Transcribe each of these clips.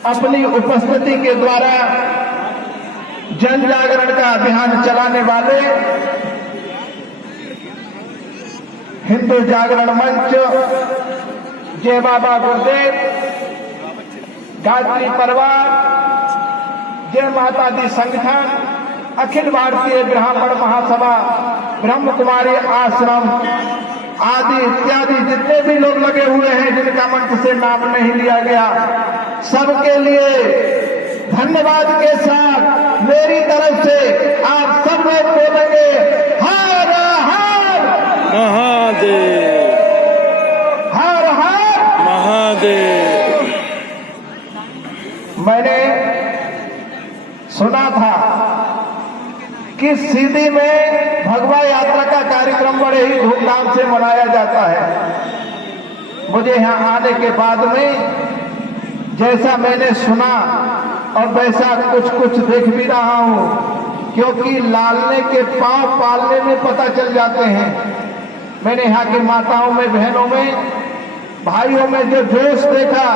अपनी उपस्थिति के द्वारा जन जागरण का अभियान चलाने वाले हिंदू जागरण मंच, जय बाबा गुरुदेव, गायत्री परिवार, जय माता दी संगठन, अखिल भारतीय ब्राह्मण महासभा, ब्रह्म कुमारी आश्रम आदि इत्यादि जितने भी लोग लगे हुए हैं जिनका मंच से नाम नहीं लिया गया, सबके लिए धन्यवाद के साथ मेरी तरफ से आप सब लोग बोलेंगे हर हर महादेव, हर हर महादेव। मैंने सुना था कि सीधी में भगवा यात्रा का कार्यक्रम बड़े ही धूमधाम से मनाया जाता है। मुझे यहाँ आने के बाद में जैसा मैंने सुना और वैसा कुछ कुछ देख भी रहा हूँ, क्योंकि लालने के पांव पालने में पता चल जाते हैं। मैंने यहाँ की माताओं में, बहनों में, भाइयों में जो जोश देखा,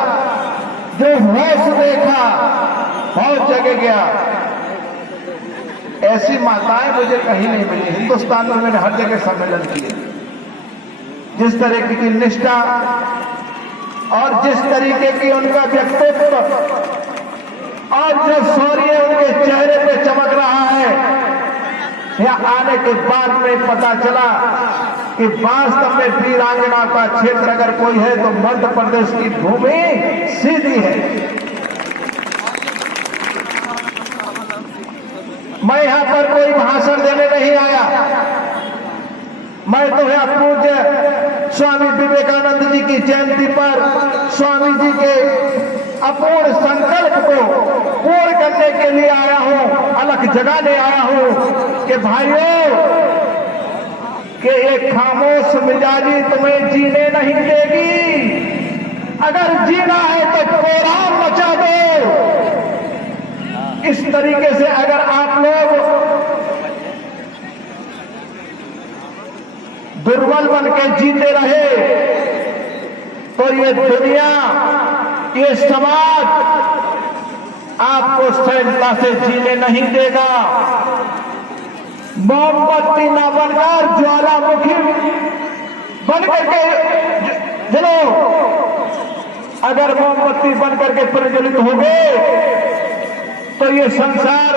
जो होश देखा, बहुत जगह गया। ऐसी माताएं मुझे कहीं नहीं मिली। हिंदुस्तान में मैंने हर जगह सम्मेलन किए। जिस तरीके की निष्ठा और जिस तरीके की उनका व्यक्तित्व और जो शौर्य उनके चेहरे पे चमक रहा है, यहाँ आने के बाद में पता चला कि वास्तव में वीरांगना का क्षेत्र अगर कोई है तो मध्य प्रदेश की भूमि सीधी है। मैं यहाँ पर कोई भाषण देने नहीं आया। मैं तो यहाँ पूज्य स्वामी विवेकानंद जी की जयंती पर स्वामी जी के अपूर्ण संकल्प को पूर्ण करने के लिए आया हूँ, अलख जगाने आया हूँ कि भाइयों कि एक खामोश मिजाजी तुम्हें जीने नहीं देगी। अगर जीना है तो कोहराम मचा दो। इस तरीके से अगर आप लोग दुर्बल बन के जीते रहे तो ये दुनिया, ये समाज आपको सहजता से जीने नहीं देगा। मोमबत्ती न बनकर ज्वालामुखी बनकर के चलो, अगर मोमबत्ती बनकर के प्रज्वलित हो गए तो ये संसार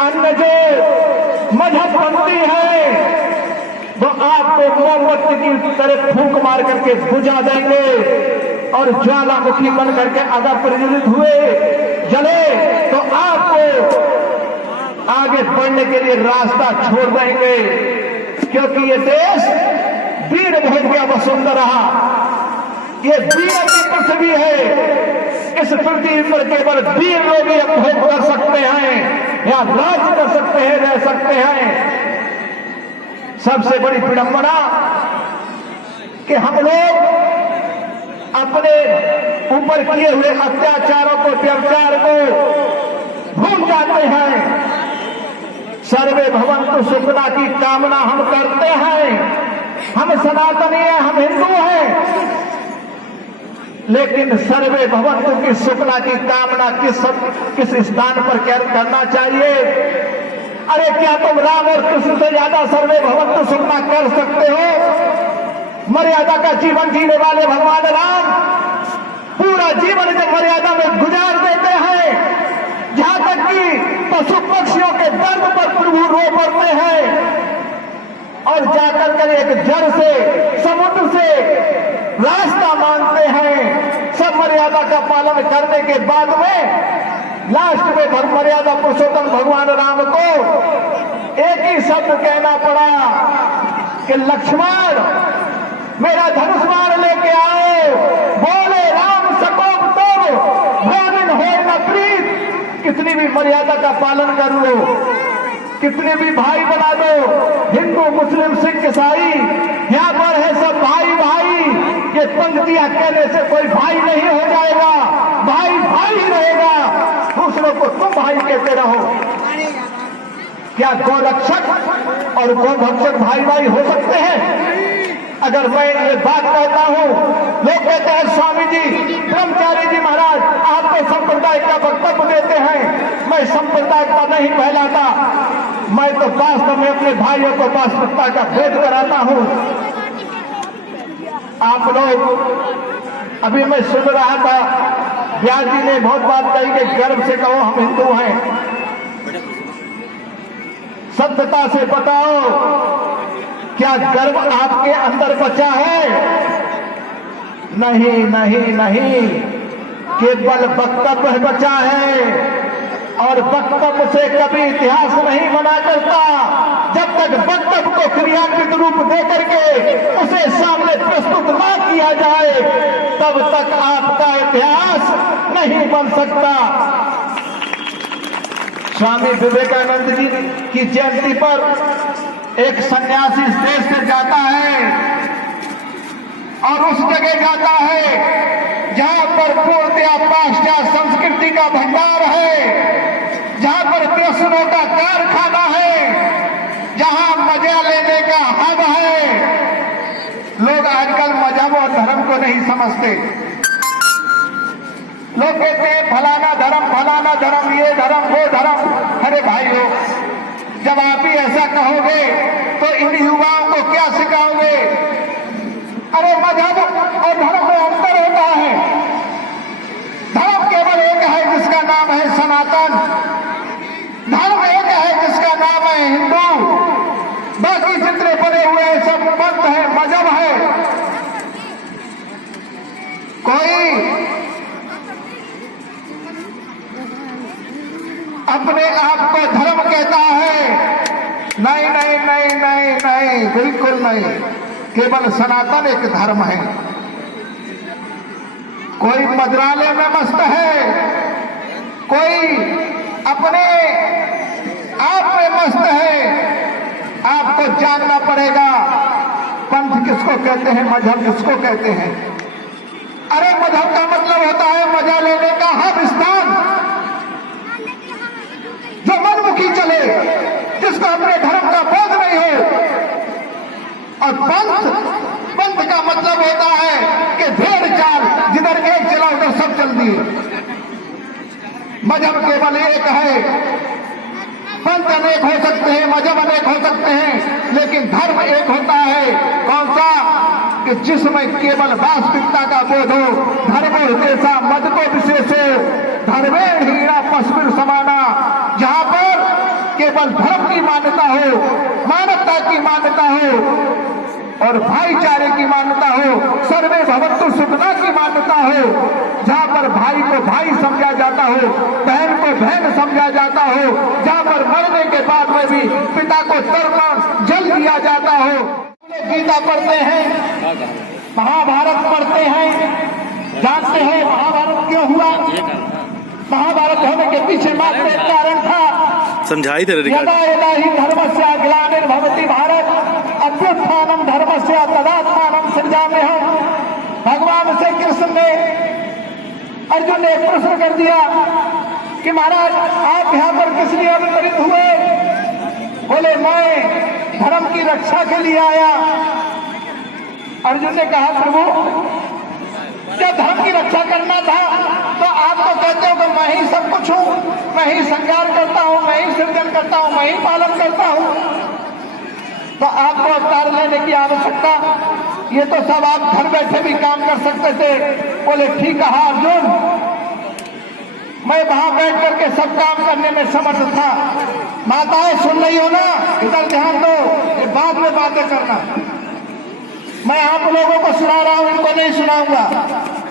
अन्य जो मजहबपंथी है वो आपको मोमबत्ती की तरह फूंक मार करके बुझा देंगे और ज्वालामुखी बन करके अगर प्रज्वलित हुए, जले तो आपको आगे बढ़ने के लिए रास्ता छोड़ देंगे। क्योंकि ये देश वीर भोग्य वसुंधरा, ये वीर की पृथ्वी है। इस पृथ्वी पर केवल वीर लोग ही भोग कर सकते हैं या राज कर सकते हैं, रह सकते हैं। सबसे बड़ी विडंबना कि हम लोग अपने ऊपर किए हुए अत्याचारों को, व्यभिचार को भूल जाते हैं। सर्वे भवन्तु सुखना की कामना हम करते हैं। हम सनातनी हैं, हम हिंदू हैं, लेकिन सर्वे भवन्तु की सुखना की कामना किस स्थान पर करना चाहिए? अरे क्या तुम राम और कृष्ण से ज्यादा सर्वे भवन्तु सुखना कर सकते हो? मर्यादा का जीवन जीने वाले भगवान राम पूरा जीवन जब मर्यादा में गुजार देते हैं, जहां तक कि पशु पक्षियों के दर्द पर प्रभु रो पड़ते हैं और जाकर कर एक जल से, समुद्र से रास्ता मांगते हैं। सब मर्यादा का पालन करने के बाद में लास्ट में मर्यादा पुरुषोत्तम भगवान राम को एक ही शब्द कहना पड़ा कि लक्ष्मण मेरा धनुष बाण लेके आओ। बोले राम सकोप तो भयान हो न प्रीत। कितनी भी मर्यादा का पालन कर लो, कितने भी भाई बना दो, हिंदू मुस्लिम सिख ईसाई यहाँ पर है सब भाई भाई। ये पंक्तियां कहने से कोई भाई नहीं हो जाएगा, भाई भाई ही रहेगा। दूसरों को तुम भाई कहते रहो। क्या गोरक्षक और गोभक्षक भाई भाई हो सकते हैं? अगर मैं ये बात कहता हूं, लोग कहते हैं स्वामी जी, ब्रह्मचारी जी महाराज आप तो सांप्रदायिक का वक्तव्य देते हैं। मैं सांप्रदायिकता नहीं फैलाता, मैं तो वास्तव में अपने भाइयों को वास्तविकता का बोध कराता हूं। आप लोग, अभी मैं सुन रहा था, व्यास जी ने बहुत बात कही कि गर्व से कहो हम हिंदू हैं। सत्यता से बताओ, क्या गर्व आपके अंदर बचा है? नहीं नहीं नहीं, केवल वक्तव्य बचा है, और वक्तव्य से कभी इतिहास नहीं बना करता। जब तक वक्तव्य को क्रियान्वित रूप दे करके उसे सामने प्रस्तुत ना किया जाए, तब तक आपका इतिहास नहीं बन सकता। स्वामी विवेकानंद जी की जयंती पर एक सन्यासी इस देश से जाता है और उस जगह जाता है जहां पर पूर्णतया पाश्चात्य संस्कृति का भंडार है, जहां पर व्यसनों का कारखाना है, जहां मजा लेने का हब है। लोग आजकल मजहब और धर्म को नहीं समझते। लोग कहते हैं फलाना धर्म, ये धर्म, वो धर्म। अरे भाइयों, जब आप ही ऐसा कहोगे तो इन युवाओं को क्या सिखाओगे? अरे मजहब और धर्म में अंतर होता है। धर्म केवल एक है जिसका नाम है सनातन, धर्म एक है जिसका नाम है हिंदू। बाकी जितने बने हुए हैं सब पंथ है, मजहब है। कोई अपने आप को धर्म कहता है, नहीं नहीं नहीं नहीं नहीं, बिल्कुल नहीं। केवल सनातन एक धर्म है। कोई मंत्रालय में मस्त है, कोई अपने आप में मस्त है। आपको जानना पड़ेगा पंथ किसको कहते हैं, मजहब किसको कहते हैं। अरे मजहब का मतलब होता है मजा लेने का हर स्थान, जो मनमुखी चले, जिसको अपने धर्म का बोध नहीं हो। और पंथ का मतलब होता है कि भेड़ चाल, जिधर एक चला उधर सब चल दिए। मजहब केवल एक है। पंथ अनेक हो सकते हैं, मजहब अनेक हो सकते हैं, लेकिन धर्म एक होता है। कौन सा? कि जिसमें केवल वास्तविकता का बोध हो। धर्मो हितेशा मदतो विशेषो धर्मेण हीरा पश्चिम समाना। जहां पर केवल धर्म की मान्यता हो, मानवता की मान्यता हो और भाईचारे की मान्यता हो, सर्वे भवन्तु सुखना की मान्यता हो, जहां पर भाई को भाई समझा जाता हो, बहन को बहन समझा जाता हो, जहां पर मरने के बाद में भी पिता को तर्पण जल दिया जाता हो। गीता पढ़ते हैं, महाभारत पढ़ते हैं, जानते हैं महाभारत क्यों हुआ? महाभारत होने के पीछे मात्र एक कारण था, समझाई थे यदा यदा ही धर्मस्य ग्लानिर्भवति भारत अभ्युत्थानम धर्मस्य तदात्मानं सृजाम्यहम्। भगवान श्री कृष्ण ने अर्जुन ने प्रश्न कर दिया कि महाराज आप यहाँ पर किस लिए अवतरित हुए? बोले मैं धर्म की रक्षा के लिए आया। अर्जुन ने कहा प्रभु जब धर्म की रक्षा करना था तो आप तो कहते हो कि मैं ही सब कुछ हूँ, मैं ही संहार करता हूँ, मैं ही सृजन करता हूँ, मैं ही पालन करता हूँ, तो आपको अवतार लेने की आवश्यकता? ये तो सब आप घर बैठे भी काम कर सकते थे। बोले ठीक कहा अर्जुन, मैं वहां बैठ करके सब काम करने में समर्थ था। माताएं सुन रही हो ना, इधर ध्यान दो, ये बाद में बातें करना। मैं आप लोगों को सुना रहा हूं, इनको नहीं सुनाऊंगा।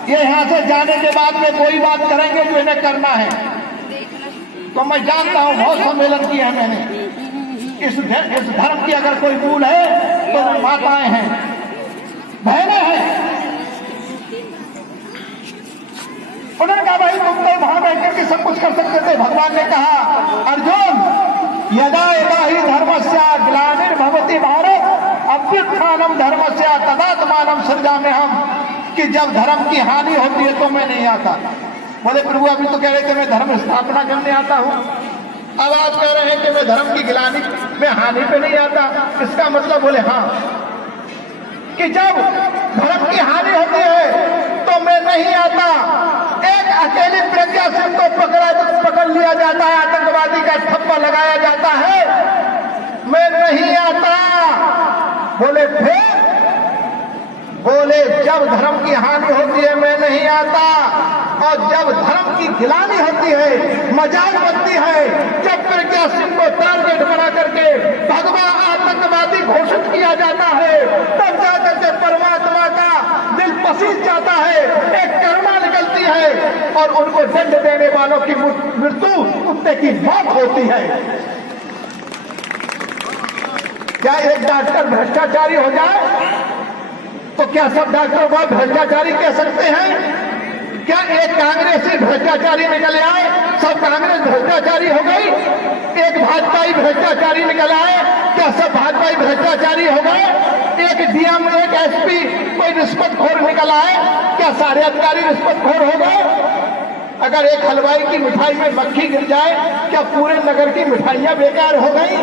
ये यहाँ से जाने के बाद में कोई बात करेंगे जो इन्हें करना है। तो मैं जानता हूं बहुत सम्मेलन किया है मैंने। इस धर्म की अगर कोई मूल है तो माताएं हैं, बहनें हैं। उन्होंने कहा भाई तुम तो वहां बैठ करके सब कुछ कर सकते थे। भगवान ने कहा अर्जुन यदा यदा ही धर्मस्य ग्लानिर्भवति भारत अभ्युत्थानम धर्मस्य तदात्मानं सृजाम्यहम्। कि जब धर्म की हानि होती है तो मैं नहीं आता। बोले प्रभु अभी तो कह रहे थे मैं धर्म स्थापना करने आता हूँ, अब आप कह रहे हैं कि मैं धर्म की गिलानी में हानि पे नहीं आता। इसका मतलब? बोले हाँ, कि जब धर्म की हानि होती है तो मैं नहीं आता। एक अकेले प्रज्ञा सिंह को पकड़ लिया जाता है, आतंकवादी का ठप्पा लगाया जाता है, मैं नहीं आता। बोले फिर? बोले जब धर्म की हानि होती है मैं नहीं आता, और जब धर्म की गिलानी होती है, मजाक बनती है, जब प्रज्ञा सिंह को टारगेट बना करके भगवा आतंकवादी घोषित किया जाता है, तब जाकर के परमात्मा का दिल पसीज जाता है, एक करुणा निकलती है और उनको दंड देने वालों की मृत्यु कुत्ते की मौत होती है। क्या एक डॉक्टर भ्रष्टाचारी हो जाए तो क्या सब डॉक्टरों को भ्रष्टाचारी कह सकते हैं? क्या एक कांग्रेसी भ्रष्टाचारी निकल आए सब कांग्रेस भ्रष्टाचारी हो गई? एक भाजपाई भ्रष्टाचारी निकल आए क्या सब भाजपाई भ्रष्टाचारी हो गए? एक डीएम एक एसपी कोई रिश्वतखोर निकल आए क्या सारे अधिकारी रिश्वतखोर हो गए? अगर एक हलवाई की मिठाई में मक्खी गिर जाए क्या पूरे नगर की मिठाइयां बेकार हो गई?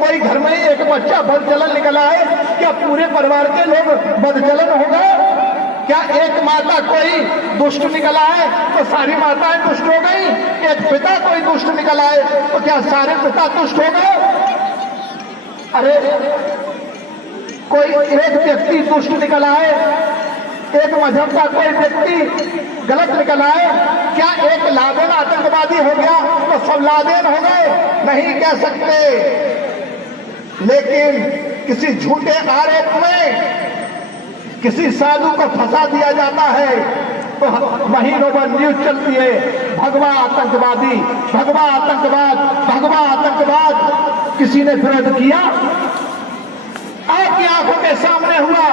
कोई घर में एक बच्चा बदचलन निकल आए क्या पूरे परिवार के लोग बदचलन हो गए? क्या एक माता कोई दुष्ट निकल आए तो सारी माताएं दुष्ट हो गई? एक पिता कोई दुष्ट निकल आए तो क्या सारे पिता दुष्ट हो गए? अरे कोई एक व्यक्ति दुष्ट निकल आए, एक मजहब का कोई व्यक्ति गलत निकल आए, क्या एक लादेन आतंकवादी हो गया तो सब लादेन हो गए? नहीं कह सकते। लेकिन किसी झूठे आरोप में किसी साधु को फंसा दिया जाता है तो महीनों पर न्यूज चलती है, भगवा आतंकवादी, भगवा आतंकवाद, भगवा आतंकवाद। किसी ने विरोध किया? आपकी आंखों के सामने हुआ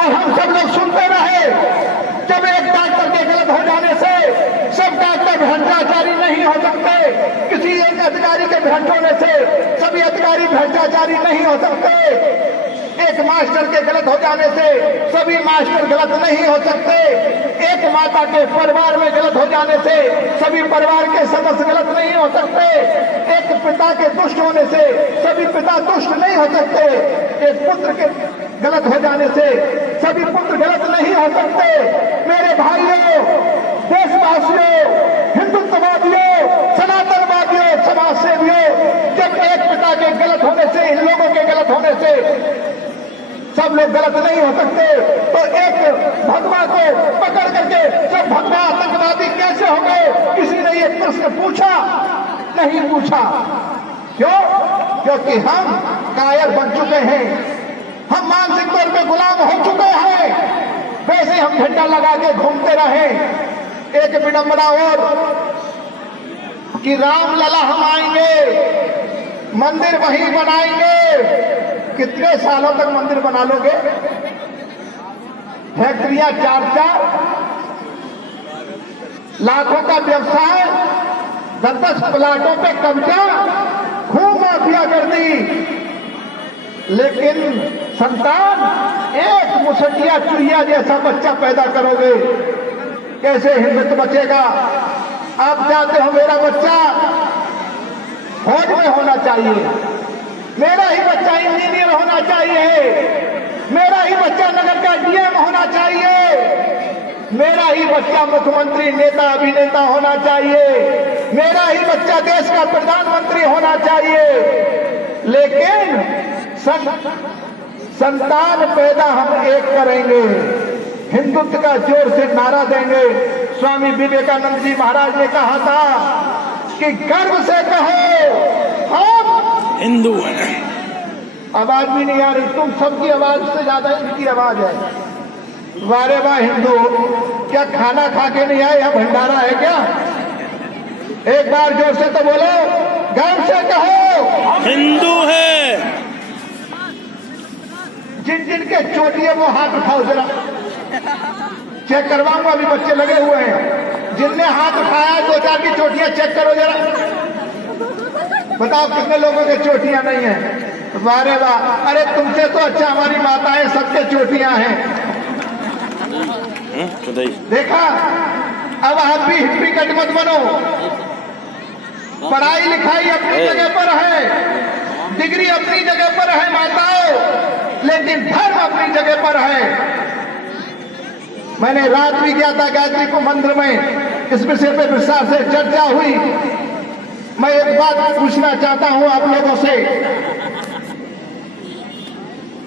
और हम सब लोग सुनते रहे। जब एक डॉक्टर के गलत हो जाने से सब डॉक्टर भ्रष्टाचारी नहीं हो सकते, किसी एक अधिकारी के भ्रष्ट होने से सभी अधिकारी भ्रष्टाचारी नहीं हो सकते, एक मास्टर के गलत हो जाने से सभी मास्टर गलत नहीं हो सकते, एक माता के परिवार में गलत हो जाने से सभी परिवार के सदस्य गलत नहीं हो सकते, एक पिता के दुष्ट होने से सभी पिता दुष्ट नहीं हो सकते, एक पुत्र के गलत हो जाने से सभी पुत्र गलत नहीं हो सकते। मेरे भाइयों, देशवासियों, हिंदुत्ववादियों, सनातनवादियों, समाज सेवियों, जब एक पिता के गलत होने से, इन लोगों के गलत होने से सब लोग गलत नहीं हो सकते, तो एक भगवा को पकड़ करके सब भगवा आतंकवादी कैसे हो गए? किसी ने ये प्रश्न पूछा? नहीं पूछा। क्यों? क्योंकि हम कायर बन चुके हैं, हम मानसिक तौर पे गुलाम हो चुके हैं। वैसे हम झंडा लगा के घूमते रहे। एक विडंबना और कि रामलला हम आएंगे, मंदिर वहीं बनाएंगे। कितने सालों तक मंदिर बना लोगे? फैक्ट्रियां 4-4, लाखों का व्यवसाय, 10-10 प्लाटों पे कब्जा, खूब माफिया कर दी। लेकिन संतान, एक मुसटिया चुहिया जैसा बच्चा पैदा करोगे, कैसे हिंदुत्व बचेगा? आप चाहते हो मेरा बच्चा फौज में होना चाहिए, मेरा ही बच्चा इंजीनियर होना चाहिए, मेरा ही बच्चा नगर का डीएम होना चाहिए, मेरा ही बच्चा मुख्यमंत्री, नेता, अभिनेता होना चाहिए, मेरा ही बच्चा देश का प्रधानमंत्री होना चाहिए। लेकिन संतान पैदा हम एक करेंगे, हिंदुत्व का जोर से नारा देंगे। स्वामी विवेकानंद जी महाराज ने कहा था कि गर्व से कहो हम हिंदू हैं। आवाज भी नहीं आ रही, तुम सबकी आवाज से ज्यादा इनकी आवाज है। वारे वाह हिंदू, क्या खाना खा के नहीं आए? यहाँ भंडारा है क्या? एक बार जोर से तो बोलो, गर्व से कहो हिंदू है। जिन जिन के चोटी है वो हाथ उठाओ जरा, चेक करवाऊंगा, अभी बच्चे लगे हुए हैं। जिनने हाथ उठाया 2-4 की चोटियां चेक करो जरा, बताओ कितने लोगों के चोटियां नहीं है? वारे वाह, अरे तुमसे तो अच्छा हमारी माताएं सबके चोटियां हैं। देखा? अब आप भी हिप्पी कट मत बनो। पढ़ाई लिखाई अपनी जगह पर है, डिग्री अपनी जगह पर है माताओं, लेकिन धर्म अपनी जगह पर है। मैंने रात भी किया था गायत्री को मंत्र में, इस विषय पे विस्तार से चर्चा हुई। मैं एक बात पूछना चाहता हूं आप लोगों से,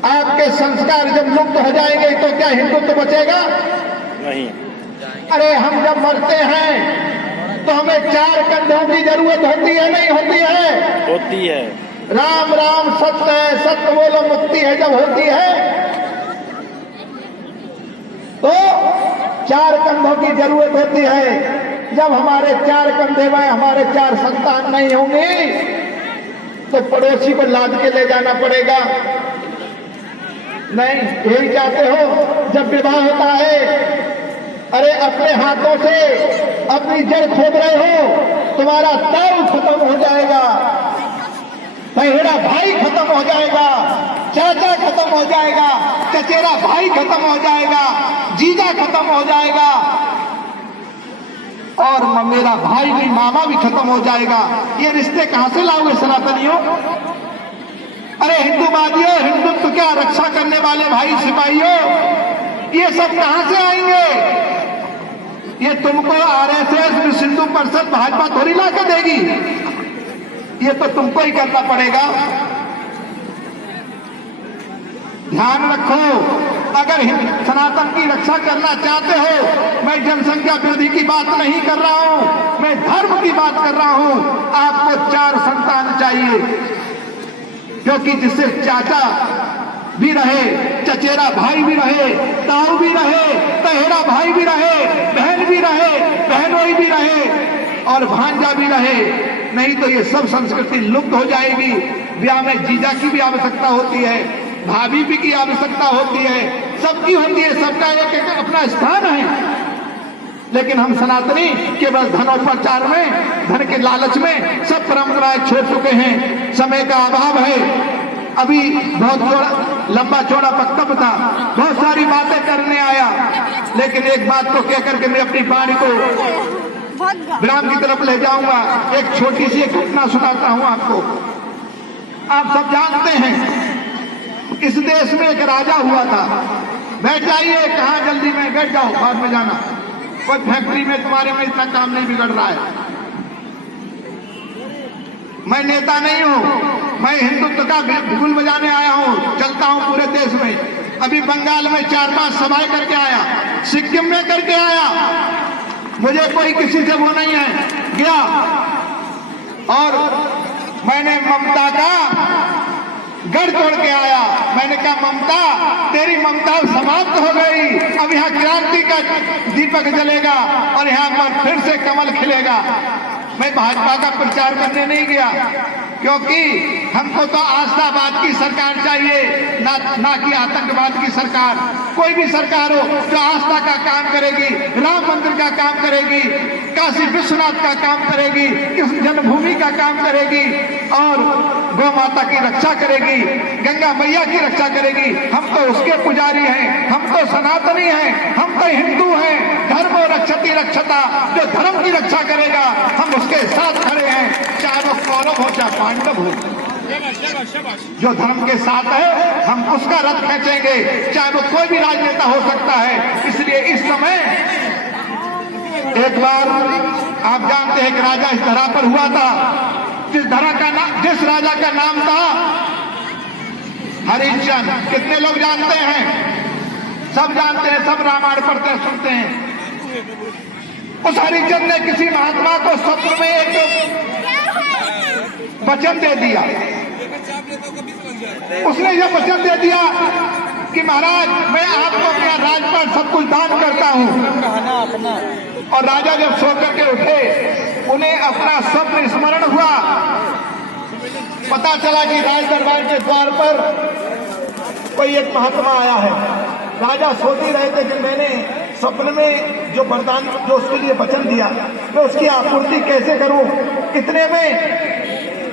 आपके संस्कार जब लुप्त हो जाएंगे तो क्या हिंदुत्व बचेगा? नहीं। अरे हम जब मरते हैं तो हमें 4 कंधों की जरूरत होती है, नहीं होती है? होती है। राम राम सत्य है, सत्य बोलो मुक्ति है जब होती है तो 4 कंधों की जरूरत होती है। जब हमारे 4 कंधे में हमारे 4 संतान नहीं होंगी तो पड़ोसी को लाद के ले जाना पड़ेगा। नहीं, यही चाहते हो? जब विवाह होता है, अरे अपने हाथों से अपनी जड़ खोद रहे हो, तुम्हारा ताऊ खत्म हो जाएगा, बहेड़ा भाई खत्म हो जाएगा, चाचा खत्म हो जाएगा, चचेरा भाई खत्म हो जाएगा, जीजा खत्म हो जाएगा और मेरा भाई भी, मामा भी खत्म हो जाएगा। ये रिश्ते कहां से लाओगे सनातनियों? अरे हिंदूवादियों, हिंदुत्व क्या रक्षा करने वाले भाई सिपाहियों, ये सब कहां से आएंगे? ये तुमको आरएसएस, विश्व हिंदू परिषद, भाजपा थोड़ी ला के देगी, ये तो तुमको ही करना पड़ेगा। ध्यान रखो, अगर सनातन की रक्षा करना चाहते हो, मैं जनसंख्या वृद्धि की बात नहीं कर रहा हूं, मैं धर्म की बात कर रहा हूं। आपको 4 संतान चाहिए, क्योंकि जिससे चाचा भी रहे, चचेरा भाई भी रहे, ताऊ भी रहे, तहेरा भाई भी रहे, बहन भी रहे, बहनोई भी रहे और भांजा भी रहे। नहीं तो ये सब संस्कृति लुप्त हो जाएगी। ब्याह में जीजा की भी आवश्यकता होती है, भाभी भी की आवश्यकता होती है, सबकी होती है, सबका एक अपना स्थान है। लेकिन हम सनातनी केवल धनोपचार में, धन के लालच में सब परंपराएं छोड़ चुके हैं। समय का अभाव है। अभी बहुत लंबा चौड़ा वक्तव्य था, बहुत सारी बातें करने आया, लेकिन एक बात को कहकर के मैं अपनी वाणी को विराम की तरफ ले जाऊंगा। एक छोटी सी घटना सुनाता हूं आपको। आप सब जानते हैं इस देश में एक राजा हुआ था। बैठ जाइए, कहां जल्दी में बैठ जाओ, बाद में जाना। कोई फैक्ट्री में तुम्हारे में इतना काम नहीं बिगड़ रहा है। मैं नेता नहीं हूं, मैं हिंदुत्व का बिगुल बजाने आया हूं, चलता हूं पूरे देश में। अभी बंगाल में 4-5 सभाएं करके आया, सिक्किम में करके आया, मुझे कोई किसी से वो नहीं है। गया और मैंने ममता का गढ़ तोड़ के आया। मैंने कहा ममता, तेरी ममता समाप्त हो गई, अब यहाँ क्रांति का दीपक जलेगा और यहाँ पर फिर से कमल खिलेगा। मैं भाजपा का प्रचार करने नहीं गया, क्योंकि हमको तो आस्थावाद की सरकार चाहिए, ना कि आतंकवाद की सरकार। कोई भी सरकार हो जो आस्था का काम करेगी, राम मंदिर का काम करेगी, काशी विश्वनाथ का काम करेगी, इस जन्मभूमि का काम करेगी और गौ माता की रक्षा करेगी, गंगा मैया की रक्षा करेगी। हम तो उसके पुजारी हैं, हम तो सनातनी हैं, हम तो हिंदू हैं। धर्म रक्षति रक्षता, जो धर्म की रक्षा करेगा हम उसके साथ खड़े हैं, चाहे वो कौरव हो चाहे पांडव हो। जो धर्म के साथ है हम उसका रथ खींचेंगे, चाहे वो कोई भी राजनेता हो सकता है। इसलिए इस समय एक बार आप जानते हैं कि राजा इस धरा पर हुआ था, जिस राजा का नाम था हरिश्चंद्र। कितने लोग जानते हैं? सब जानते हैं, सब रामायण पढ़ते हैं, सुनते हैं। उस हरिश्चंद्र ने किसी महात्मा को स्वप्न में एक वचन दे दिया। उसने यह वचन दे दिया कि महाराज मैं आपको अपना राजपाट सब कुछ दान करता हूं। और राजा जब सो करके उठे, उन्हें अपना स्वप्न स्मरण हुआ। पता चला कि राज दरबार के द्वार पर कोई एक महात्मा आया है। राजा सोच ही रहे थे कि मैंने सपने में जो वरदान, जो उसके लिए वचन दिया, मैं उसकी आपूर्ति कैसे करूं। इतने में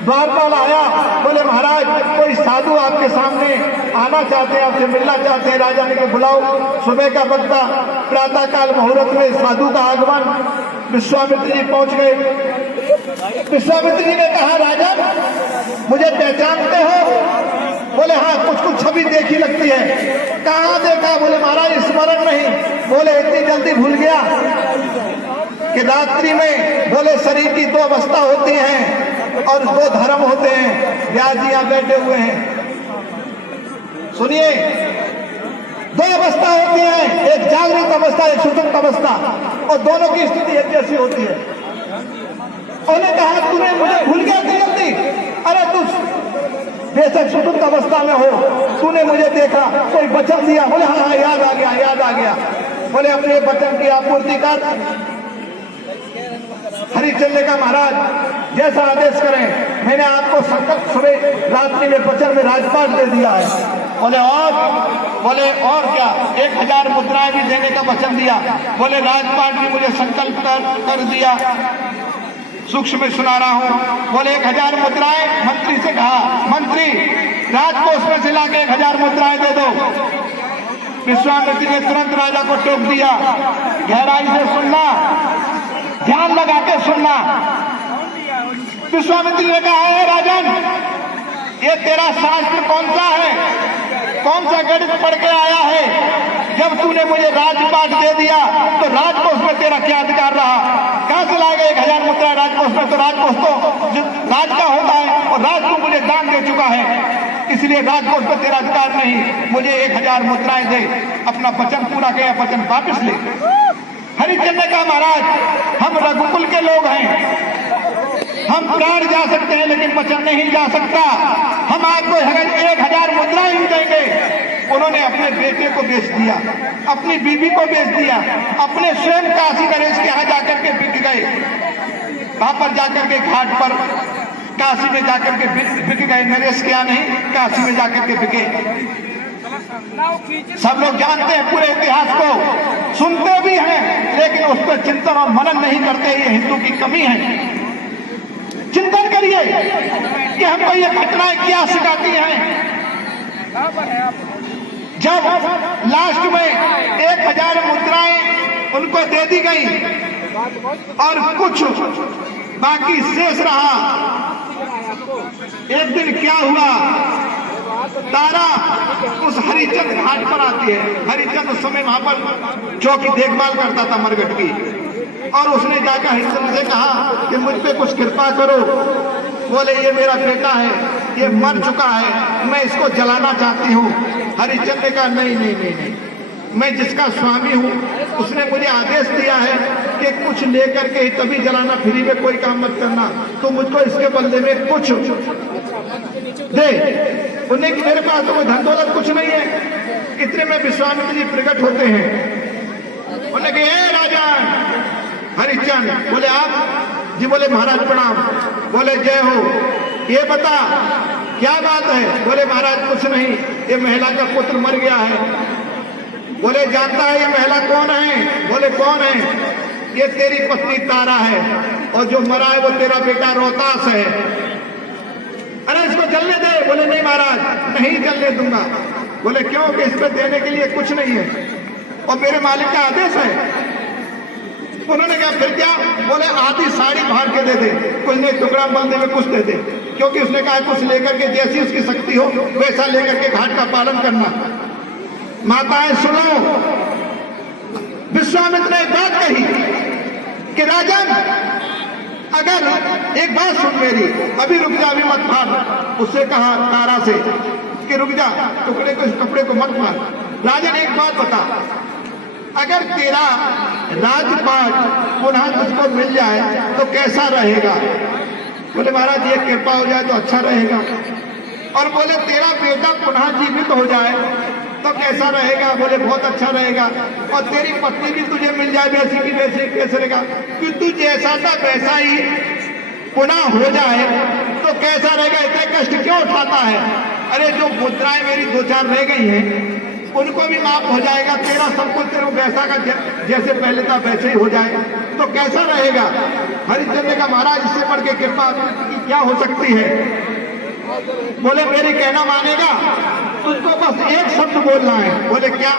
द्वारपाल आया, बोले महाराज कोई साधु आपके सामने आना चाहते हैं, आपसे मिलना चाहते हैं। राजा ने कहा बुलाओ। सुबह का वक्त था, प्रातः काल मुहूर्त में साधु का आगमन। विश्वामित्र जी पहुंच गए। विश्वामित्र जी ने कहा राजा मुझे पहचानते हो? बोले हाँ कुछ कुछ छवि देखी लगती है। कहाँ देखा? बोले महाराज स्मरण नहीं। बोले इतनी जल्दी भूल गया कि रात्रि में बोले शरीर की दो अवस्था होती हैं और दो धर्म होते हैं। व्यास जी यहाँ बैठे हुए हैं, सुनिए। दो अवस्था होती है, एक जागृत अवस्था, एक सुषुप्त अवस्था, और दोनों की स्थिति एक जैसी होती है। उन्होंने कहा तूने मुझे भूल गया इतनी जल्दी? अरे तू बेशक सुषुप्त अवस्था में हो, तूने मुझे देखा, कोई वचन दिया? बोले हाँ हाँ याद आ गया, याद आ गया। बोले अपने वचन की आपूर्ति कर। हरिश्चंद्र का महाराज जैसा आदेश करें, मैंने आपको संकल्प सुबह रात्रि में वचन में राजपाट दे दिया है। बोले और क्या? 1000 मुद्राएं भी देने का वचन दिया। बोले राजपाट भी मुझे संकल्प कर दिया। सूक्ष्म में सुना रहा हूं। बोले 1000 मुद्राएं मंत्री से कहा, मंत्री राजकोष में से लाके 1000 मुद्राएं दे दो। विश्वामित्र ने तुरंत राजा को टोक दिया, गहराई से सुनना, ध्यान लगा के सुनना। विश्वामित्र ने कहा है राजन, ये तेरा शास्त्र कौन सा है? कौन सा गणित पढ़ के आया है? जब तूने मुझे राजपाट दे दिया तो राजकोष में तेरा क्या अधिकार रहा? कहां से लाएगा 1000 मुद्रा राजकोष में? तो राजकोष तो राज का होता है और राज तू मुझे दान दे चुका है, इसलिए राजकोष में तेरा अधिकार नहीं। मुझे 1000 मुद्राएं दे, अपना वचन पूरा किया, वचन वापिस ले। हरिश्चंद्र ने कहा महाराज हम रघुकुल के लोग हैं, हम प्राण जा सकते हैं लेकिन वचन नहीं जा सकता। हम आपको 1000 मुद्राएं ही देंगे। उन्होंने अपने बेटे को बेच दिया, अपनी बीवी को बेच दिया, अपने स्वयं काशी नरेश के यहाँ जाकर के बिक गए। वहां पर जाकर के घाट पर काशी में जाकर के बिक गए। नरेश के यहाँ नहीं, काशी में जाकर के बिके। सब लोग जानते हैं पूरे इतिहास को, सुनते भी हैं, लेकिन उस पर चिंतन और मनन नहीं करते। ये हिंदू की कमी है। चिंतन करिए कि हमको ये घटनाएं क्या सिखाती हैं। जब लास्ट में 1000 मुद्राएं उनको दे दी गई और कुछ बाकी शेष रहा, एक दिन क्या हुआ, तारा उस हरिचंद घाट पर आती है। हरिचंद उस समय वहां पर चौकी देखभाल करता था मरघट की, और उसने जाकर हरिचंद से कहा कि मुझ पे कुछ कृपा करो। बोले ये मेरा बेटा है, ये मर चुका है, मैं इसको जलाना चाहती हूँ। हरिचंद ने कहा नहीं नहीं नहीं नहीं, मैं जिसका स्वामी हूँ उसने मुझे आदेश दिया है कि कुछ लेकर के ही तभी जलाना, फ्री में कोई काम मत करना, तो मुझको इसके बदले में कुछ दे। उन्हें कि मेरे पास तो कोई धन दौलत कुछ नहीं है। इतने में विश्वामित्र जी प्रकट होते हैं। उन्हें कहे राजा हरिचंद। बोले आप जी? बोले महाराज प्रणाम। बोले जय हो। ये बता क्या बात है? बोले महाराज कुछ नहीं, ये महिला का पुत्र मर गया है। बोले जानता है ये महिला कौन है? बोले कौन है? ये तेरी पत्नी तारा है, और जो मरा है वो तेरा बेटा रोहतास है। अरे इसको जलने दे। बोले नहीं महाराज, नहीं जलने दूंगा। बोले क्यों? कि इस पे देने के लिए कुछ नहीं है और मेरे मालिक का आदेश है। उन्होंने कहा फिर क्या? बोले आधी साड़ी फाड़ के दे दे, कुछ नहीं टुकड़ा बंदे में कुछ दे दे, क्योंकि उसने कहा कुछ लेकर के जैसी उसकी शक्ति हो वैसा लेकर के घाट का पालन करना। माताएं सुनो, विश्वामित्र ने एक बात कही कि राजन अगर एक बात सुन मेरी, अभी रुक जा, अभी मत मार। उससे कहा तारा से कि रुक जा, टुकड़े को कपड़े को मत मार। राजन एक बात बता, अगर तेरा राजपाट पुनः तुझको मिल जाए तो कैसा रहेगा? बोले महाराज ये कृपा हो जाए तो अच्छा रहेगा। और बोले तेरा बेटा पुनः जीवित हो जाए तो कैसा रहेगा? बोले बहुत अच्छा रहेगा। और तेरी पत्नी भी तुझे मिल जाए वैसी की वैसी, कैसे रहेगा? कि तू जैसा था वैसा ही पुनः हो जाए तो कैसा रहेगा? इतने कष्ट क्यों उठाता है? अरे जो मुद्राएं मेरी 2-4 रह गई हैं उनको भी माफ हो जाएगा, तेरा सब कुछ तेरे वैसा का जैसे पहले था वैसे ही हो जाए तो कैसा रहेगा? हरिश्चंद्र का महाराज इससे बढ़ के कृपा क्या हो सकती है? बोले मेरी कहना मानेगा, तुझको बस एक शब्द बोलना है। बोले क्या?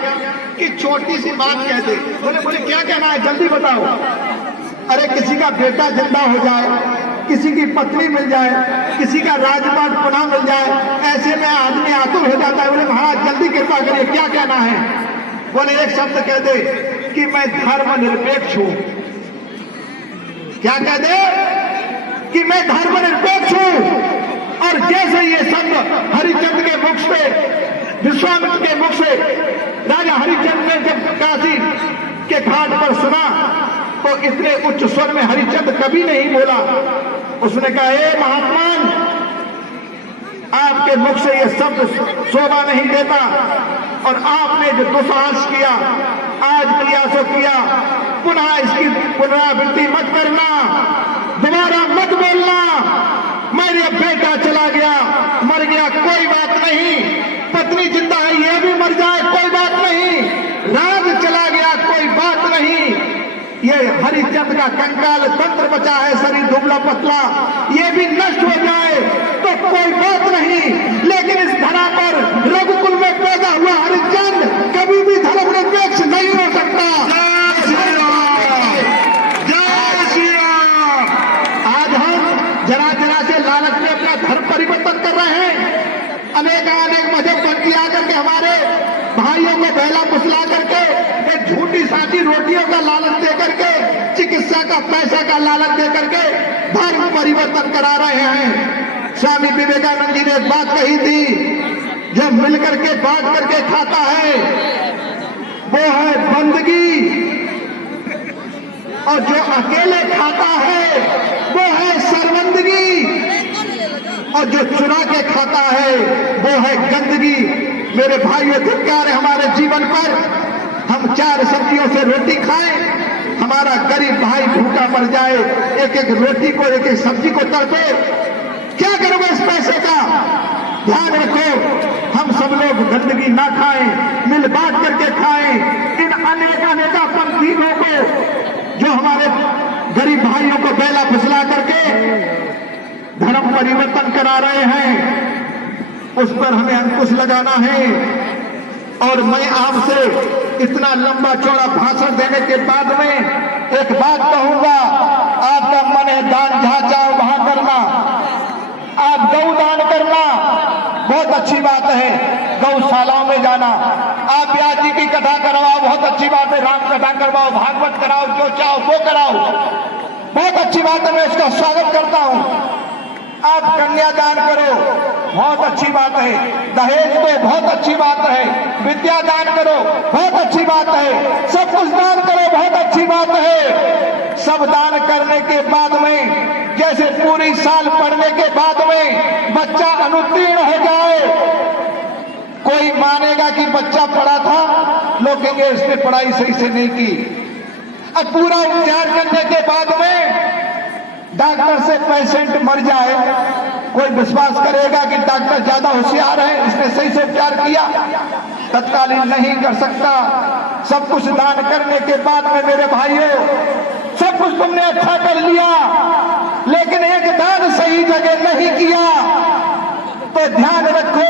कि छोटी सी बात कह दे। बोले क्या कहना है? जल्दी बताओ। अरे किसी का बेटा जिंदा हो जाए किसी की पत्नी मिल जाए, किसी का राजपाट पुनः मिल जाए, ऐसे में आदमी आतुर हो जाता है। बोले महाराज जल्दी कृपा करिए, क्या कहना है? बोले एक शब्द कह दे कि मैं धर्मनिरपेक्ष हूं। क्या कह दे? कि मैं धर्मनिरपेक्ष हूं। और जैसे ये शब्द हरिचंद के मुख से, विश्वामित्र के मुख से राजा हरिचंद ने जब काशी के घाट पर सुना तो इतने उच्च स्वर में हरिचंद कभी नहीं बोला। उसने कहा, हे महात्मा, आपके मुख से यह शब्द शोभा नहीं देता, और आपने जो दुस्साहस किया, आज किया सो किया, पुनः इसकी पुनरावृत्ति मत करना, दोबारा मत बोलना। मेरा बेटा चला गया, मर गया, कोई बात नहीं। पत्नी जिंदा है, यह भी मर जाए, कोई बात नहीं। राज चला गया, कोई बात नहीं। ये हरिचंद का कंकाल तंत्र बचा है, शरीर दुबला पतला, ये भी नष्ट हो जाए तो कोई बात नहीं। लेकिन इस धरा पर रघुकुल में पैदा हुआ हरिचंद कभी भी धर्मनिरपेक्ष नहीं हो सकता। आज हम जरा जरा से लालच में अपना धर्म परिवर्तन कर रहे हैं। अनेक मजहब पंथी आकर के हमारे भाइयों को बहला फुसला करके एक झूठी साची रोटियों का लालच दे करके, चिकित्सा का पैसा का लालच दे करके धर्म परिवर्तन करा रहे हैं। स्वामी विवेकानंद जी ने एक बात कही थी, जो मिलकर के बांट करके खाता है वो है बंदगी, और जो अकेले खाता है वो है शर्मिंदगी, और जो चुरा के खाता है वो है गंदगी। मेरे भाइयों, धिक्कार है हमारे जीवन पर। हम 4 सब्जियों से रोटी खाएं, हमारा गरीब भाई भूखा मर जाए, एक एक रोटी को, एक एक सब्जी को तड़पे। क्या करोगे इस पैसे का? ध्यान रखो, हम सब लोग गंदगी ना खाएं, मिल बांट करके खाएं। इन अनेका पंक्तियों को, जो हमारे गरीब भाइयों को बेला फुसला करके धर्म परिवर्तन करा रहे हैं, उस पर हमें अंकुश लगाना है। और मैं आपसे इतना लंबा चौड़ा भाषण देने के बाद में एक बात कहूंगा, आपका मन है दान जहां चाहो वहां करना, आप गौ दान करना, बहुत अच्छी बात है। गौशालाओं में जाना, आप व्यास जी की कथा करवाओ, बहुत अच्छी बात है। राम कथा करवाओ, भागवत कराओ, जो चाहो वो कराओ, बहुत अच्छी बात है, मैं इसका स्वागत करता हूं। आप कन्यादान करो, बहुत अच्छी बात है। दहेज दो, बहुत अच्छी बात है। विद्या दान करो, बहुत अच्छी बात है। सब कुछ दान करो, बहुत अच्छी बात है। सब दान करने के बाद में, जैसे पूरी साल पढ़ने के बाद में बच्चा अनुत्तीर्ण हो जाए, कोई मानेगा कि बच्चा पढ़ा था, लोग कहेंगे इसने पढ़ाई सही से नहीं की। अब पूरा उपचार करने के बाद में डॉक्टर से पेशेंट मर जाए, कोई विश्वास करेगा कि डॉक्टर ज्यादा होशियार है, इसने सही से उपचार किया? तत्कालीन नहीं कर सकता। सब कुछ दान करने के बाद में मेरे भाइयों, सब कुछ तुमने अच्छा कर लिया, लेकिन एक दान सही जगह नहीं किया तो ध्यान रखो,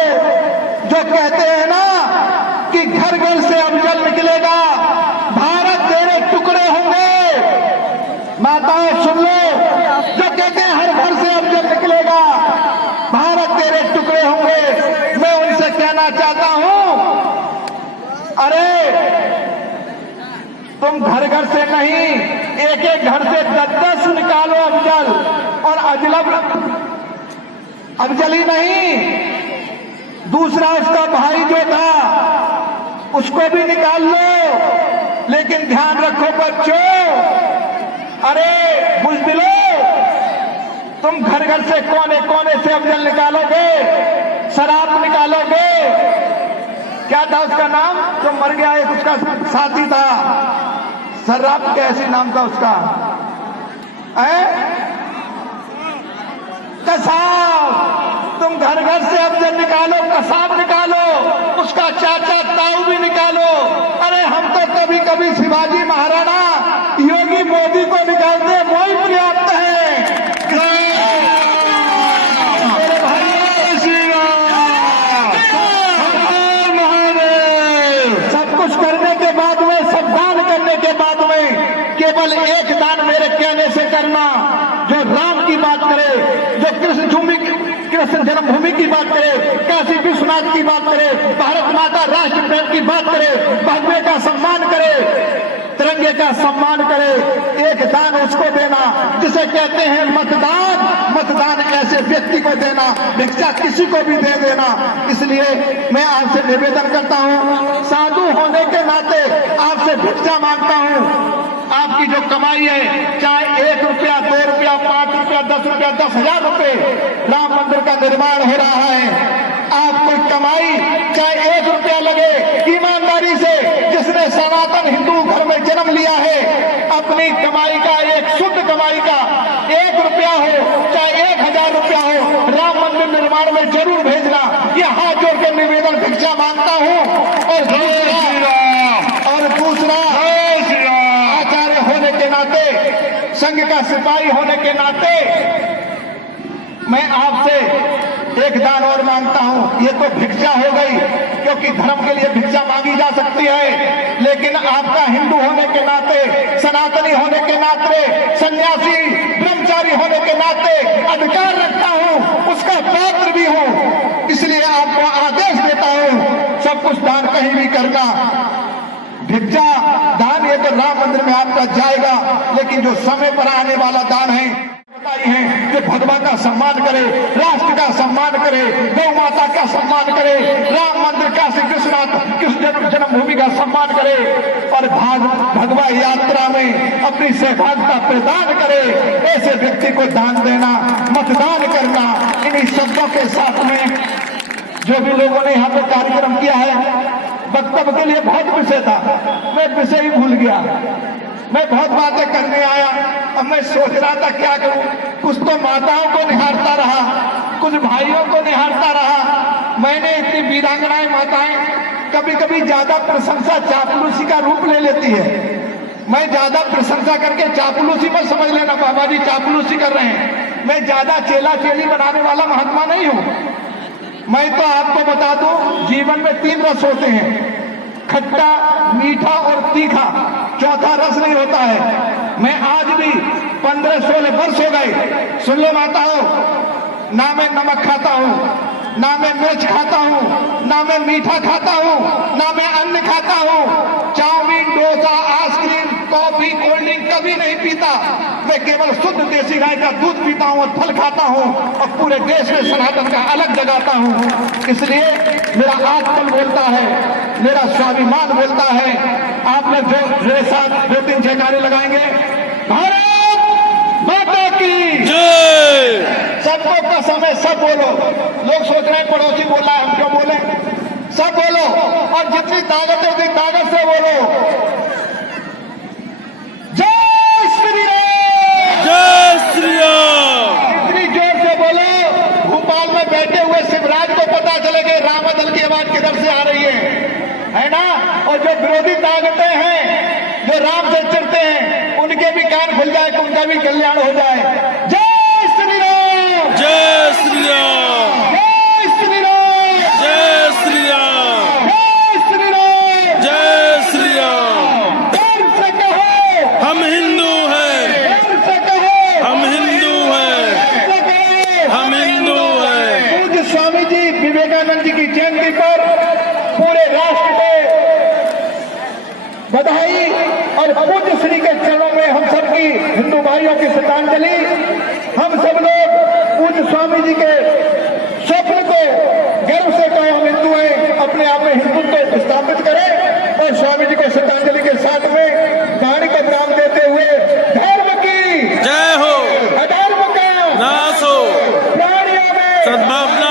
जो कहते हैं ना कि घर घर से अब जल निकलेगा, भारत तेरे टुकड़े होंगे। माताओं सुन लो, जो कहते हैं हर घर से अब जल निकलेगा, भारत तेरे टुकड़े होंगे, मैं उनसे कहना चाहता हूं, अरे तुम घर घर से नहीं, एक एक घर से 10-10 निकालो अफजल, और अफजल ही नहीं, दूसरा उसका भाई जो था उसको भी निकाल लो। लेकिन ध्यान रखो बच्चों, अरे बुज़दिलो, तुम घर घर से कोने कोने से अफजल निकालोगे, शराब निकालोगे। क्या था उसका नाम जो मर गया, एक उसका साथी था, शराब कैसी नाम था उसका, कसाब। तुम घर घर से अफजल निकालो, कसाब निकालो, उसका चाचा ताऊ भी निकालो। अरे हम तो कभी कभी शिवाजी महाराणा, योगी मोदी को निकालते हैं, वही पर्याप्त है। सब कुछ करने के बाद में, सब दान करने के बाद में, केवल एक दान मेरे कहने से करना, जो राम की बात कृष्ण जन्मभूमि की बात करें, काशी विश्वनाथ की बात करें, भारत माता राष्ट्र प्रेम की बात करें, भगवे का सम्मान करे, तिरंगे का सम्मान करे, एक दान उसको देना जिसे कहते हैं मतदान। मतदान ऐसे व्यक्ति को देना, भिक्षा किसी को भी दे देना। इसलिए मैं आपसे निवेदन करता हूं, साधु होने के नाते आपसे भिक्षा मांगता हूं। आपकी जो कमाई है, चाहे 1 रुपया, 2 रुपया, 5 रुपया, 10 रुपया, 10,000 रुपए, राम मंदिर का निर्माण हो रहा है। आपको कमाई चाहे 1 रुपया लगे, ईमानदारी से, जिसने सनातन हिंदू घर में जन्म लिया है, अपनी कमाई का, एक शुद्ध कमाई का 1 रुपया हो चाहे 1,000 रुपया हो, राम मंदिर निर्माण में जरूर भेजना। ये हाथ जोड़ के निवेदन भिक्षा मांगता हूं। और दूसरा आचार्य होने के नाते, संघ का सिपाही होने के नाते मैं आपसे एक दान और मांगता हूं। ये तो भिक्षा हो गई, क्योंकि धर्म के लिए भिक्षा मांगी जा सकती है, लेकिन आपका हिंदू होने के नाते, सनातनी होने के नाते, सन्यासी ब्रह्मचारी होने के नाते अधिकार रखता हूं, उसका पात्र भी हूं। इसलिए आपको आदेश देता हूं, सब कुछ दान कहीं भी करना। भिक्षा दान ये तो राम मंदिर में आपका जाएगा, लेकिन जो समय पर आने वाला दान है है कि भगवान का सम्मान करे, राष्ट्र का सम्मान करे, गौ माता का सम्मान करे, राम मंदिर काशी विश्वनाथ कृष्ण जन्मभूमि का सम्मान करे, और भगवा यात्रा में अपनी सहभागिता प्रदान करे। ऐसे व्यक्ति को दान देना, मतदान करना। इन्हीं शब्दों के साथ में जो भी लोगों ने यहाँ पे कार्यक्रम किया है, वक्तव्य के लिए बहुत विषय था, मैं विषय ही भूल गया। मैं बहुत बातें करने आया, अब मैं सोच रहा था क्या करूं। कुछ तो माताओं को निहारता रहा, कुछ भाइयों को निहारता रहा। मैंने इतनी वीरांगनाएं माताएं, कभी कभी ज्यादा प्रशंसा चापलूसी का रूप ले लेती है। मैं ज्यादा प्रशंसा करके चापलूसी मत समझ लेना, बाबा जी चापलूसी कर रहे हैं। मैं ज्यादा चेला चेली बनाने वाला महात्मा नहीं हूं। मैं तो आपको बता दूं, जीवन में 3 रस होते हैं, खट्टा, मीठा और तीखा। चौथा रस नहीं होता है। मैं आज भी 15-16 वर्ष हो गए, सुन लो माताओं, ना मैं नमक खाता हूं, ना मैं मिर्च खाता हूं, ना मैं मीठा खाता हूं, ना मैं अन्न खाता हूं। Chowmein, dosa, ice cream, coffee, cold drink कभी नहीं पीता। मैं केवल शुद्ध देसी गाय का दूध पीता हूं और फल खाता हूं, और पूरे देश में सनातन का अलग जगाता हूं। इसलिए मेरा आत्मबल बोलता है, मेरा स्वाभिमान बोलता है। आप लोग जो मेरे साथ 2-3 जयकारे लगाएंगे, भारत माता की जय। सबको कसम है, सब बोलो। लोग सोच रहे हैं पड़ोसी बोला है, हम क्यों बोले? सब बोलो, और जितनी ताकत है उतनी ताकत से बोलो। जय श्री राम, जय श्री राम। इतनी जोर से बोलो, भोपाल में बैठे हुए शिवराज को पता चले कि रामदल की आवाज किधर से आ रही है ना। और जो विरोधी ताकतें हैं, जो राम से चिढ़ते हैं, उनके भी कान खुल जाए, उनका भी कल्याण हो जाए। जय श्री राम, जय श्री राम, जय श्री राम, जय श्री राम, जय श्री राम, जय श्री राम। गर्व से कहो हम हिंदू हैं, गर्व से कहो हम हिंदू हैं, गर्व से कहो हम हिंदू हैं। पूज्य स्वामी जी विवेकानंद जी की जयंती पर पूरे राष्ट्र को बधाई, और पूज्य श्री के चरणों में हम सबकी हिंदू भाइयों की श्रद्धांजलि। हम सब लोग पूज्य स्वामी जी के स्वप्न को गर्व से कहो हम हिंदू हैं, अपने आप में हिंदुत्व स्थापित करें, और स्वामी जी को श्रद्धांजलि के साथ में गाड़ी को विराम देते हुए धर्म की जय हो, अधर्म का नाश हो, प्राणियों में सद्भावना